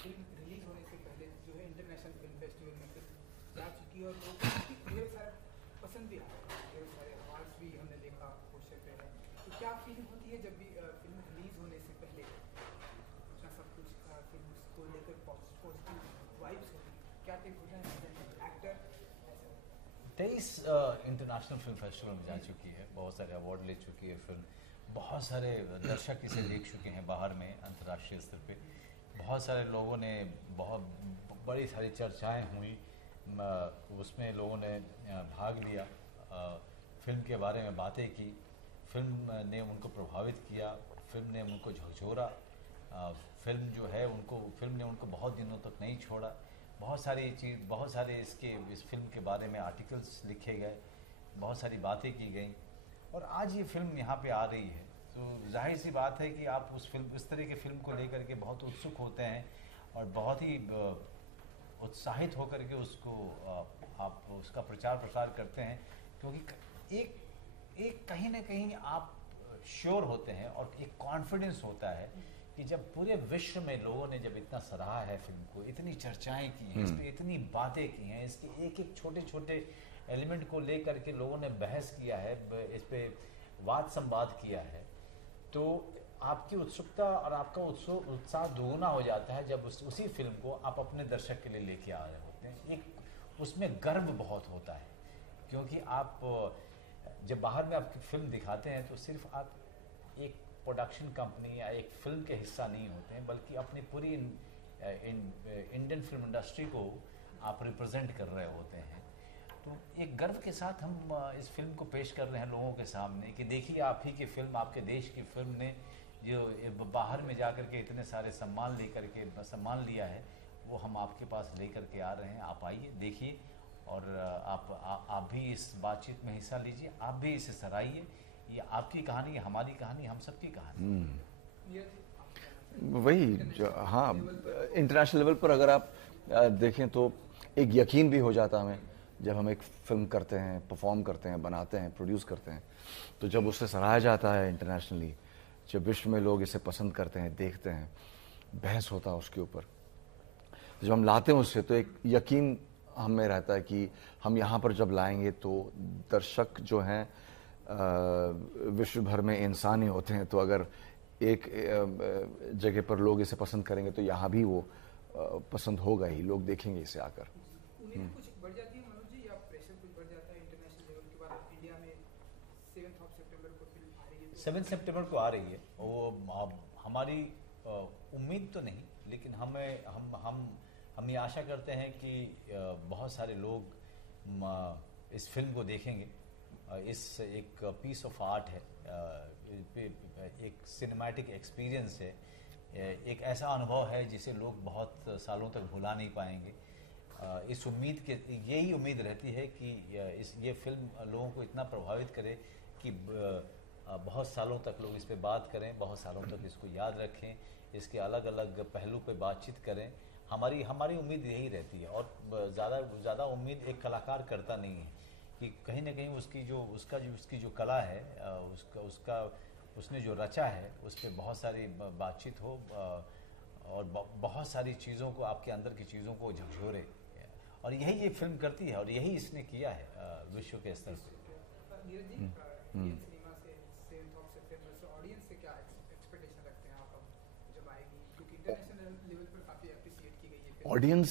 Film release होने से पहले जो है इंटरनेशनल फिल्म फेस्टिवल में फिल्म जा चुकी है और लोग ढेर सारा पसंद भी आ रहा है, ढेर सारे अवार्ड्स भी हमने देखा पोस्टर पे है। तो क्या फीलिंग होती है जब भी फिल्म रिलीज होने से पहले इतना सब कुछ फिल्म को लेकर पॉजिटिव वाइब्स होती है, क्या टेक होता है एक्टर ऐसा? 23 इंटरनेशनल फिल्म फेस्टिवल में जा चुकी है, बहुत सारे अवार्ड ले चुकी है फिल्म, बहुत सारे दर्शक इसे देख चुके हैं बाहर में अंतर्राष्ट्रीय स्तर पे, बहुत सारे लोगों ने, बहुत बड़ी सारी चर्चाएं हुई, उसमें लोगों ने भाग लिया, फिल्म के बारे में बातें की, फिल्म ने उनको प्रभावित किया, फिल्म ने उनको झकझोरा, फिल्म जो है फिल्म ने उनको बहुत दिनों तक नहीं छोड़ा, बहुत सारे इस फिल्म के बारे में आर्टिकल्स लिखे गए, बहुत सारी बातें की गई और आज ये फिल्म यहाँ पे आ रही है। तो जाहिर सी बात है कि आप इस तरह की फिल्म को लेकर के बहुत उत्सुक होते हैं और बहुत ही उत्साहित होकर के आप उसका प्रचार प्रसार करते हैं, क्योंकि एक कहीं ना कहीं आप श्योर होते हैं और एक कॉन्फिडेंस होता है कि जब पूरे विश्व में लोगों ने जब इतना सराहा है फिल्म को, इतनी चर्चाएं की हैं, इस पर इतनी बातें की हैं, इसके एक एक छोटे छोटे एलिमेंट को लेकर के लोगों ने बहस किया है, इस पे वाद संवाद किया है, तो आपकी उत्सुकता और आपका उत्साह दोगुना हो जाता है जब उसी फिल्म को आप अपने दर्शक के लिए लेके आ रहे होते हैं। एक उसमें गर्व बहुत होता है, क्योंकि आप जब बाहर में आपकी फिल्म दिखाते हैं तो सिर्फ आप एक प्रोडक्शन कंपनी या एक फिल्म के हिस्सा नहीं होते हैं, बल्कि अपनी पूरी इंडियन फिल्म इंडस्ट्री को आप रिप्रेजेंट कर रहे होते हैं। तो एक गर्व के साथ हम इस फिल्म को पेश कर रहे हैं लोगों के सामने कि देखिए आप ही की फिल्म, आपके देश की फिल्म ने जो बाहर में जाकर के इतने सारे सम्मान लिया है, वो हम आपके पास लेकर के आ रहे हैं। आप आइए, देखिए और आप भी इस बातचीत में हिस्सा लीजिए, आप भी इसे सराहिए। ये आपकी कहानी, हमारी कहानी, हम सबकी कहानी। वही जो, हाँ, इंटरनेशनल लेवल पर अगर आप देखें तो एक यकीन भी हो जाता हमें जब हम एक फिल्म करते हैं, परफॉर्म करते हैं, बनाते हैं, प्रोड्यूस करते हैं, तो जब उसे सराहा जाता है इंटरनेशनली, जब विश्व में लोग इसे पसंद करते हैं, देखते हैं, बहस होता है उसके ऊपर, जब हम लाते हैं उससे, तो एक यकीन हमें रहता है कि हम यहाँ पर जब लाएंगे तो दर्शक जो हैं विश्व भर में इंसान ही होते हैं, तो अगर एक जगह पर लोग इसे पसंद करेंगे तो यहाँ भी वो पसंद होगा ही, लोग देखेंगे इसे आकर। उम्मीद कुछ बढ़ जाती है मनोज जी, या प्रेशर कुछ बढ़ जाता है इंटरनेशनल लेवल के बाद? इंडिया में 7 सितंबर को फिल्म आ रही है, 7 सितंबर को आ रही है, वो हमारी उम्मीद तो नहीं, लेकिन हम ये आशा करते हैं कि बहुत सारे लोग इस फिल्म को देखेंगे। इस एक पीस ऑफ आर्ट है, एक सिनेमैटिक एक्सपीरियंस है, एक ऐसा अनुभव है जिसे लोग बहुत सालों तक भुला नहीं पाएंगे। यही उम्मीद रहती है कि ये फिल्म लोगों को इतना प्रभावित करे कि बहुत सालों तक लोग इस पे बात करें, बहुत सालों तक इसको याद रखें, इसके अलग अलग पहलू पे बातचीत करें। हमारी उम्मीद यही रहती है, और ज़्यादा उम्मीद एक कलाकार करता नहीं है कि कहीं ना कहीं उसकी जो कला है, उसने जो रचा है, उस पर बहुत सारी बातचीत हो और बहुत सारी चीज़ों को, आपके अंदर की चीज़ों को झकझोरे, और यही ये फिल्म करती है और यही इसने किया है विश्व के स्तर पर। नीरज जी, इंडियन सिनेमा से 7 सितंबर से ऑडियंस से क्या एक्सपेक्टेशन रखते हैं आप अब जब आएगी, क्योंकि इंटरनेशनल लेवल पर काफ़ी अप्रिशिएट की गई है? ऑडियंस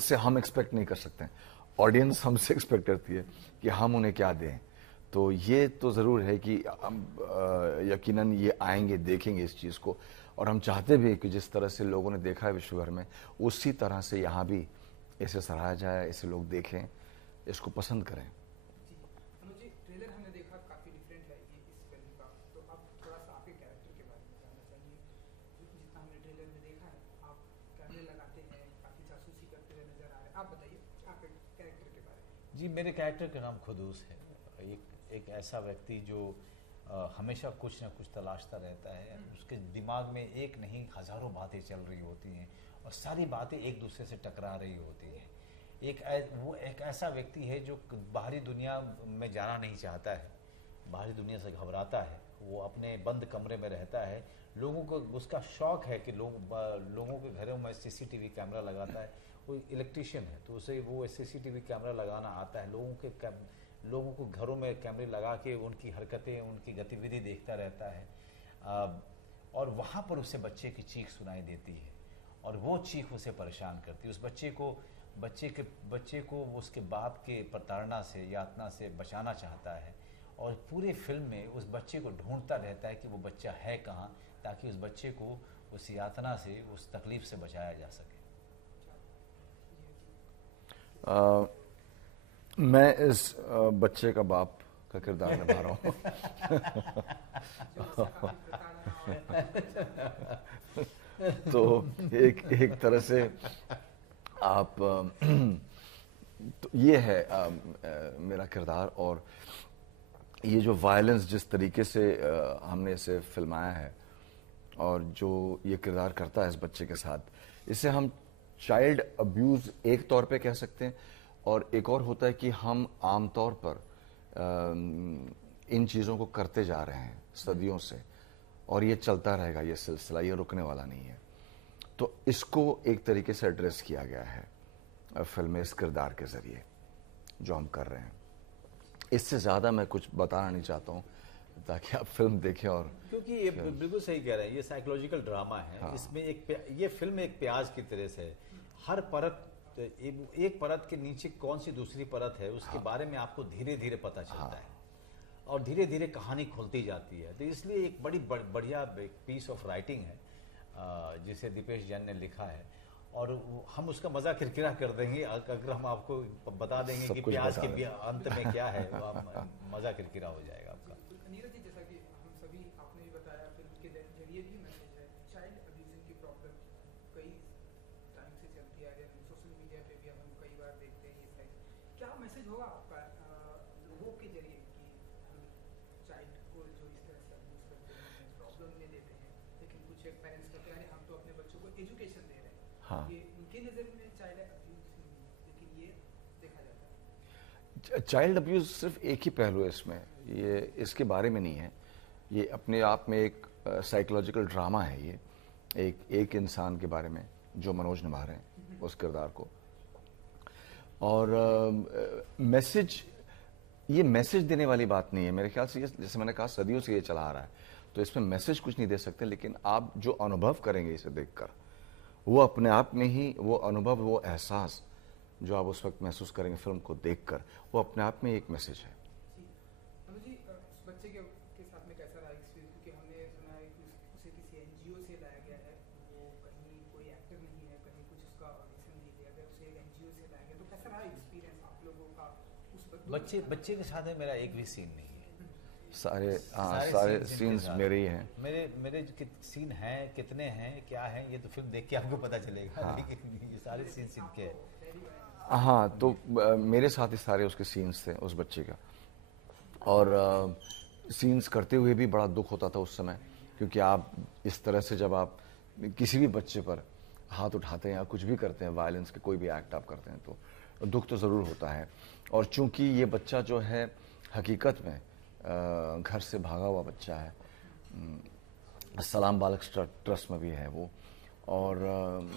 से हम एक्सपेक्ट नहीं कर सकते हैं, ऑडियंस हमसे एक्सपेक्ट करती है कि हम उन्हें क्या दें। तो ये तो ज़रूर है कि हम यकीनन ये आएंगे, देखेंगे इस चीज़ को, और हम चाहते भी कि जिस तरह से लोगों ने देखा है विश्व भर में, उसी तरह से यहाँ भी इसे सराहा जाए, इसे लोग देखें, इसको पसंद करें। जी मनोज जी, ट्रेलर हमने देखा काफ़ी डिफरेंट है ये इस फिल्म का, तो अब थोड़ा सा आपके कैरेक्टर के बारे में जानना चाहिए। जितना हमने ट्रेलर में देखा है, आप कैमरे लगाते हैं, काफ़ी जासूसी करते हुए नजर आ रहे हैं, आप बताइए आपके कैरेक्टर के बारे में। जी, मेरे कैरेक्टर का नाम खुदूस है। एक ऐसा व्यक्ति जो हमेशा कुछ ना कुछ तलाशता रहता है, उसके दिमाग में एक नहीं हज़ारों बातें चल रही होती हैं और सारी बातें एक दूसरे से टकरा रही होती हैं। वो एक ऐसा व्यक्ति है जो बाहरी दुनिया में जाना नहीं चाहता है, बाहरी दुनिया से घबराता है, वो अपने बंद कमरे में रहता है, लोगों को उसका शौक है कि लोगों के घरों में सीसीटीवी कैमरा लगाता है। वो इलेक्ट्रिशियन है तो उसे वो सीसीटीवी कैमरा लगाना आता है, लोगों को घरों में कैमरे लगा के उनकी हरकतें, उनकी गतिविधि देखता रहता है। और वहाँ पर उसे बच्चे की चीख सुनाई देती है और वो चीख उसे परेशान करती है। उस बच्चे को उसके बाप के प्रताड़ना से, यातना से बचाना चाहता है और पूरे फिल्म में उस बच्चे को ढूंढता रहता है कि वो बच्चा है कहाँ, ताकि उस बच्चे को उस यातना से, उस तकलीफ से बचाया जा सके। मैं इस बच्चे का बाप का किरदार निभा रहा हूँ। तो एक तरह से आप तो ये है मेरा किरदार। और ये जो वायलेंस जिस तरीके से हमने इसे फिल्माया है और जो ये किरदार करता है इस बच्चे के साथ, इसे हम चाइल्ड अब्यूज़ एक तौर पे कह सकते हैं, और एक और होता है कि हम आम तौर पर इन चीज़ों को करते जा रहे हैं सदियों से, और ये चलता रहेगा, ये सिलसिला ये रुकने वाला नहीं है। तो इसको एक तरीके से एड्रेस किया गया है फिल्म में इस किरदार के ज़रिए जो हम कर रहे हैं। इससे ज़्यादा मैं कुछ बताना नहीं चाहता हूँ ताकि आप फिल्म देखें। और क्योंकि ये बिल्कुल सही कह रहे हैं, ये साइकोलॉजिकल ड्रामा है। हाँ। इसमें ये फिल्म एक प्याज की तरह से है, हर परत, एक परत के नीचे कौन सी दूसरी परत है उसके बारे में आपको धीरे धीरे पता चलता है और धीरे धीरे कहानी खुलती जाती है। तो इसलिए एक बड़ी बढ़िया पीस ऑफ राइटिंग है जिसे दीपेश जैन ने लिखा है, और हम उसका मजा किरकिरा कर देंगे अगर हम आपको बता देंगे कि प्याज के अंत में क्या है, मजा किरकिरा हो जाएगा आपका। नीरज जी, जैसा कि हम सभी, आपने भी बताया, फिल्म के जरिए भी मैसेज है, चाइल्ड अब्यूजिंग की प्रॉब्लम कई टाइम से चलती आ रही है, सोशल मीडिया पे भी हम कई बार देखते हैं ये साइड। क्या मैसेज होगा आपका लोगों के जरिए कि हम चाइल्ड को जो इस तरह से अब्यूज करते हैं, प्रॉब्लम में देते हैं, लेकिन कुछ एक पेरेंट्स कहते हैं हम तो अपने बच्चों को एजुकेशन दे रहे हैं। हाँ। ये उनके नज़र में चाइल्ड अब्यूज, लेकिन ये देखा जाता है चाइल्ड अब्यूज सिर्फ एक ही पहलू है इसमें, ये इसके बारे में नहीं है। ये अपने आप में एक साइकोलॉजिकल ड्रामा है। ये एक इंसान के बारे में जो मनोज निभा रहे हैं उस किरदार को। और मैसेज, ये मैसेज देने वाली बात नहीं है मेरे ख्याल से। ये जैसे मैंने कहा सदियों से ये चला आ रहा है, तो इसमें मैसेज कुछ नहीं दे सकते, लेकिन आप जो अनुभव करेंगे इसे देखकर, वो अपने आप में ही वो अनुभव, वो एहसास जो आप उस वक्त महसूस करेंगे फिल्म को देखकर, वो अपने आप में एक मैसेज है। जी, उस बच्चे के साथ में कैसा रहा एक्सपीरियंस? क्योंकि हमने सुना है कि उसे किसी एनजीओ से लाया गया है, वो कहीं कोई एक्टर नहीं है, कहीं कुछ उसका ऑडिशन नहीं दिया गया, उसे एक एनजीओ से लाया गया, तो कैसा रहा एक्सपीरियंस आप लोगों का उस वक्त? बच्चे के साथ मेरा एक भी सीन नहीं है। सारे सीन्स मेरे ही हैं। मेरे सीन हैं, कितने हैं, क्या हैं, ये तो फिल्म देख के आपको पता चलेगा। हाँ। लेकिन ये सारे सीन्स इनके हैं। हाँ, तो मेरे साथ ही सारे उसके सीन्स थे उस बच्चे का। और सीन्स करते हुए भी बड़ा दुख होता था उस समय, क्योंकि आप इस तरह से जब आप किसी भी बच्चे पर हाथ उठाते हैं या कुछ भी करते हैं, वायलेंस के कोई भी एक्ट आप करते हैं, तो दुख तो ज़रूर होता है। और चूंकि ये बच्चा जो है हकीकत में घर से भागा हुआ बच्चा है, सलाम बालक ट्रस्ट में भी है वो। और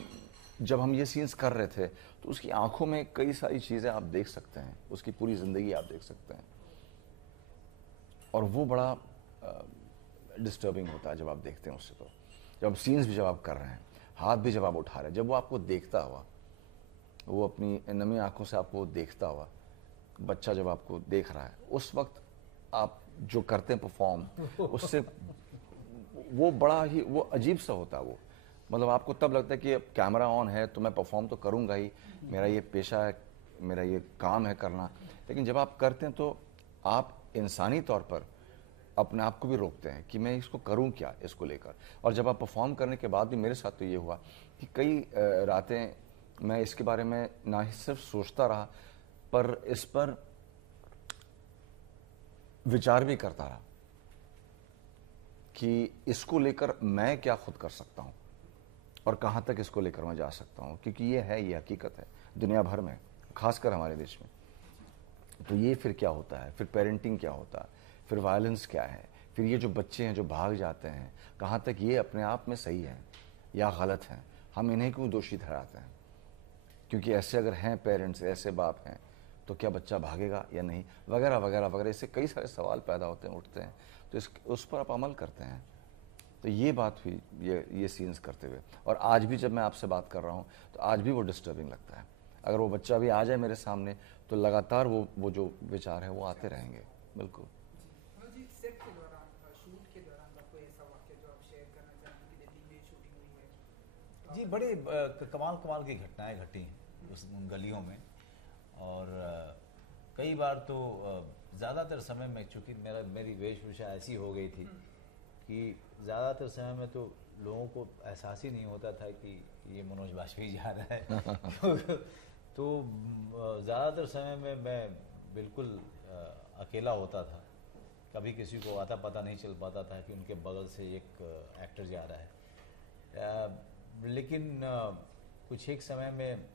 जब हम ये सीन्स कर रहे थे तो उसकी आंखों में कई सारी चीज़ें आप देख सकते हैं, उसकी पूरी ज़िंदगी आप देख सकते हैं, और वो बड़ा डिस्टर्बिंग होता है जब आप देखते हैं उससे। तो जब सीन्स भी जब आप कर रहे हैं, हाथ भी जब आप उठा रहे हैं, जब वो आपको देखता हुआ, वो अपनी नमी आंखों से आपको देखता हुआ, बच्चा जब आपको देख रहा है, उस वक्त आप जो करते हैं परफॉर्म, उससे वो बड़ा ही वो अजीब सा होता है। वो मतलब आपको तब लगता है कि कैमरा ऑन है तो मैं परफॉर्म तो करूँगा ही, मेरा ये पेशा है, मेरा ये काम है करना। लेकिन जब आप करते हैं तो आप इंसानी तौर पर अपने आप को भी रोकते हैं कि मैं इसको करूं क्या, इसको लेकर। और जब आप परफॉर्म करने के बाद भी, मेरे साथ तो ये हुआ कि कई रातें मैं इसके बारे में ना ही सिर्फ सोचता रहा, पर इस पर विचार भी करता रहा कि इसको लेकर मैं क्या खुद कर सकता हूं और कहां तक इसको लेकर मैं जा सकता हूं, क्योंकि ये है, ये हकीकत है दुनिया भर में, खासकर हमारे देश में। तो ये फिर क्या होता है, फिर पेरेंटिंग क्या होता है, फिर वायलेंस क्या है, फिर ये जो बच्चे हैं जो भाग जाते हैं, कहाँ तक ये अपने आप में सही हैं या गलत हैं, हम इन्हें क्यों दोषी ठहराते हैं? क्योंकि ऐसे अगर हैं पेरेंट्स, ऐसे बाप हैं, तो क्या बच्चा भागेगा या नहीं, वगैरह वगैरह वगैरह, इससे कई सारे सवाल पैदा होते हैं, उठते हैं। तो उस पर आप अमल करते हैं। तो ये बात हुई ये सीन्स करते हुए। और आज भी जब मैं आपसे बात कर रहा हूँ तो आज भी वो डिस्टर्बिंग लगता है। अगर वो बच्चा भी आ जाए मेरे सामने तो लगातार वो जो विचार है वो आते रहेंगे। बिल्कुल। जी, सेट के दौरान, शूट के दौरान कोई ऐसा वाक्य जो आप शेयर करना चाहेंगे कि दिल्ली में शूटिंग हुई है? जी, बड़े कमाल की घटनाएं घटी हैं उन गलियों में। और कई बार तो ज़्यादातर समय में, चूँकि मेरी वेशभूषा ऐसी हो गई थी कि ज़्यादातर समय में तो लोगों को एहसास ही नहीं होता था कि ये मनोज बाजपेयी जा रहा है। तो ज़्यादातर समय में मैं बिल्कुल अकेला होता था। कभी किसी को आता पता नहीं चल पाता था कि उनके बगल से एक एक्टर जा रहा है। लेकिन कुछ एक समय में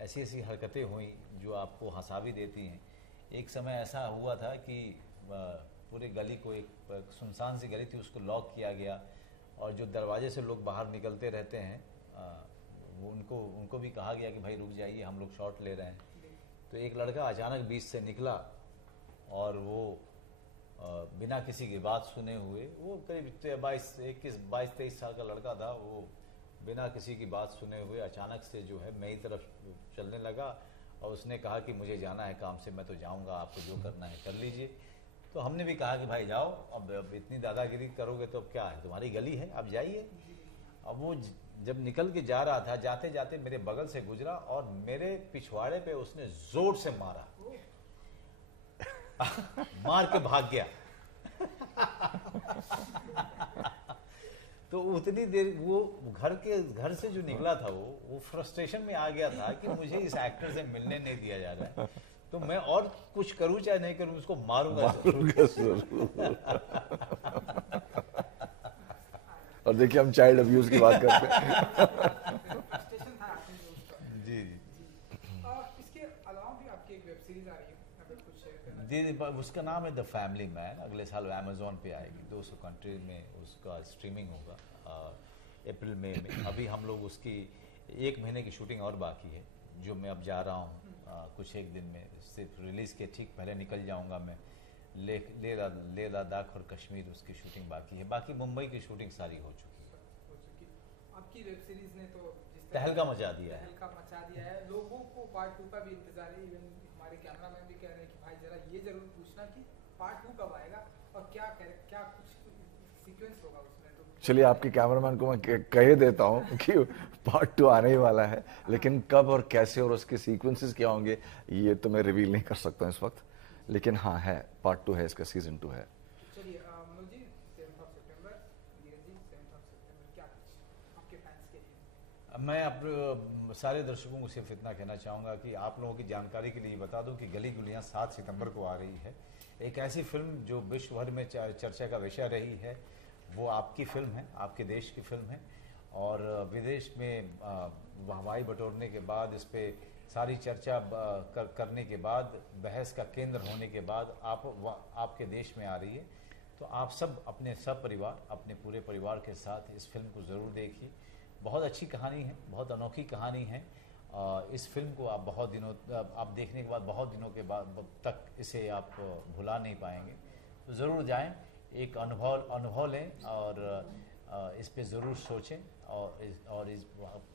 ऐसी हरकतें हुई जो आपको हंसा भी देती हैं। एक समय ऐसा हुआ था कि पूरे गली को, एक सुनसान सी गली थी, उसको लॉक किया गया और जो दरवाजे से लोग बाहर निकलते रहते हैं वो उनको भी कहा गया कि भाई रुक जाइए, हम लोग शॉट ले रहे हैं। तो एक लड़का अचानक बीच से निकला और वो बिना किसी की बात सुने हुए, वो करीब 22-23 साल का लड़का था, वो बिना किसी की बात सुने हुए अचानक से जो है मेरी तरफ चलने लगा और उसने कहा कि मुझे जाना है काम से, मैं तो जाऊंगा, आपको जो करना है कर लीजिए। तो हमने भी कहा कि भाई जाओ, अब इतनी दादागिरी करोगे तो अब क्या है, तुम्हारी गली है, आप जाइए। अब वो जब निकल के जा रहा था, जाते जाते मेरे बगल से गुजरा और मेरे पिछवाड़े पे उसने जोर से मारा। मार के भाग गया। तो उतनी देर वो घर से जो निकला था वो फ्रस्ट्रेशन में आ गया था कि मुझे इस एक्टर से मिलने नहीं दिया जा रहा है, तो मैं और कुछ करूं चाहे नहीं करूं, उसको मारूंगा जरूर। और देखिए हम चाइल्ड अब्यूज की बात करते हैं। जी। इसके अलावा भी आपकी एक वेब सीरीज आ रही है, अगर कुछ शेयर करना जी, उसका नाम है द फैमिली मैन। अगले साल अमेजोन पे आएगी, 200 कंट्री में उसका स्ट्रीमिंग होगा अप्रैल मई में। अभी हम लोग उसकी 1 महीने की शूटिंग और बाकी है, जो मैं अब जा रहा हूँ कुछ एक दिन में, सिर्फ रिलीज़ के ठीक पहले निकल जाऊँगा मैं। लेह लद्दाख और कश्मीर उसकी शूटिंग बाकी है, बाकी मुंबई की शूटिंग सारी हो चुकी है। आपकी वेब सीरीज ने तो तहलका मचा दिया है। लोगों को पार्ट 2 का भी इंतजार है। इवन हमारे कैमरामैन भी कह रहे हैं कि भाई जरा ये जरूर पूछना कि पार्ट 2 कब आएगा और क्या कुछ सीक्वेंस होगा उसमें। तो चलिए, आपके कैमरामैन को मैं कह देता हूँ कि पार्ट 2 आने ही वाला है, लेकिन कब और कैसे और उसके सीक्वेंसेस क्या होंगे ये तो मैं रिवील नहीं कर सकता इस वक्त। लेकिन हाँ है, पार्ट 2 है, इसका सीजन 2 है। चलिए मनोज जी, 7 सितंबर, धीरज जी 7 सितंबर, क्या कुछ आपके फैंस के लिए? मैं आप सारे दर्शकों को सिर्फ इतना कहना चाहूँगा कि आप लोगों की जानकारी के लिए बता दूं कि गली गुलियाँ 7 सितंबर को आ रही है। एक ऐसी फिल्म जो विश्व भर में चर्चा का विषय रही है, वो आपकी फिल्म है, आपके देश की फिल्म है। और विदेश में वाहवाही बटोरने के बाद, इस पर सारी चर्चा करने के बाद, बहस का केंद्र होने के बाद आपके देश में आ रही है। तो आप सब अपने परिवार, अपने पूरे परिवार के साथ इस फिल्म को ज़रूर देखिए। बहुत अच्छी कहानी है, बहुत अनोखी कहानी है। इस फिल्म को आप आप देखने के बाद बहुत दिनों के बाद तक इसे आप भुला नहीं पाएंगे। तो ज़रूर जाएं, एक अनुभव लें और इस पे ज़रूर सोचें और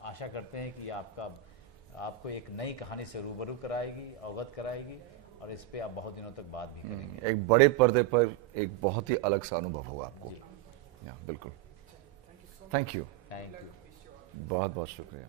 आशा करते हैं कि आपको एक नई कहानी से रूबरू कराएगी, अवगत कराएगी और इस पे आप बहुत दिनों तक बात भी करेंगे। एक बड़े पर्दे पर एक बहुत ही अलग सा अनुभव होगा आपको। बिल्कुल। Thank you. Thank you. बहुत बहुत शुक्रिया।